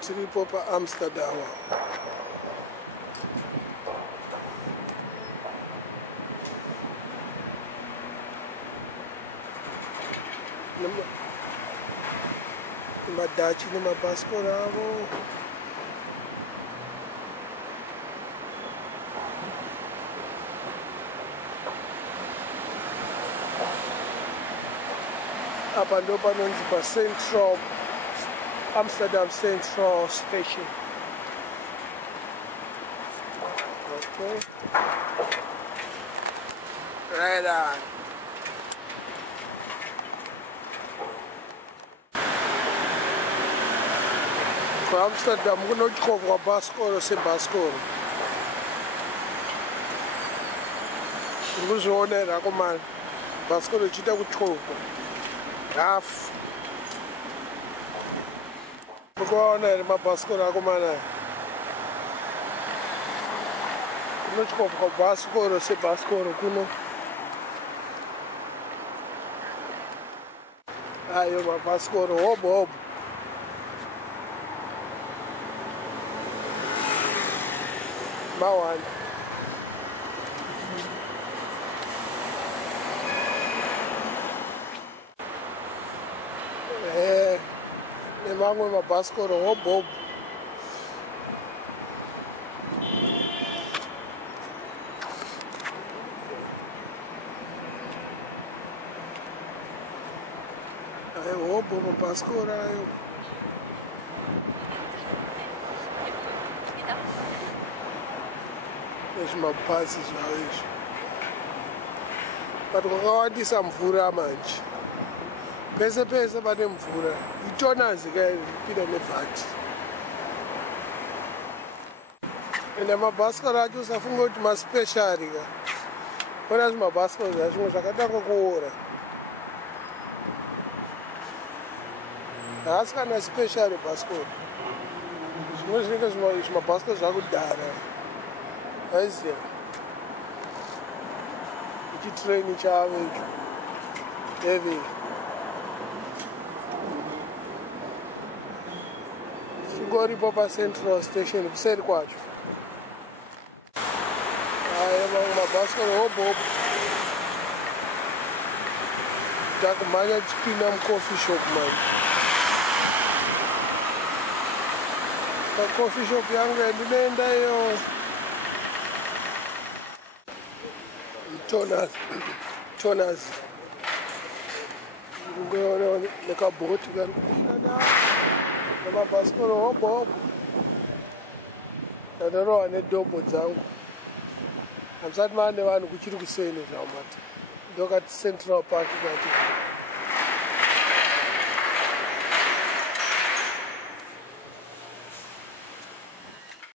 tiripo paAmsterdam. Madhachi nemabhasikoro avo. Apa ndo panonzi paCentral Amsterdam Central Station. Okay. Right on. Amsterdam kunochovhwa bhasikoro sebhasikoro. Ndikuzviona here akomana bhasikoro ichiita kuchovhwa hafu. Mukuvaona here mabhasikoro akomana kunochovhwa bhasikoro sebhasikoro kuno. Ayo mabhasikoro hobo hobo. Mawanda. Nemamwe mabhasikoro hobo hobo. Hobo mabhasikoro ayo. Mabhazi zvavo izvi. But kwakawandisa mvura manje. Pese pese pane mvura. Itonazi ka ipinda nevhati. Ende mabhasikoro acho usafunga kuti maspecial ka. Ona kuti mabhasikoro zvimwe zvakatanga kuora. Haasi kana special bhasikoro. Zvimwe zvinenge zvimabhasikoro zvakudhara. Aizia. Ichitrain chavo icho. Heavy. Chingoripo paCentral Station kuseri kwacho. Aya mamwe mabhasikoro hobo hobo. Takumhanya tichipinda mucoffee shop manje. Pacoffee shop yangu yandinoenda iyo. Tonas. Ngono nekabhoti kari kupinda na mabhasikoro hobo hobo. Ndanowa nedhombo dzangu. Hamsati mane vanhu kuchiri kuseni zvamati. Ndokati Central Park kati.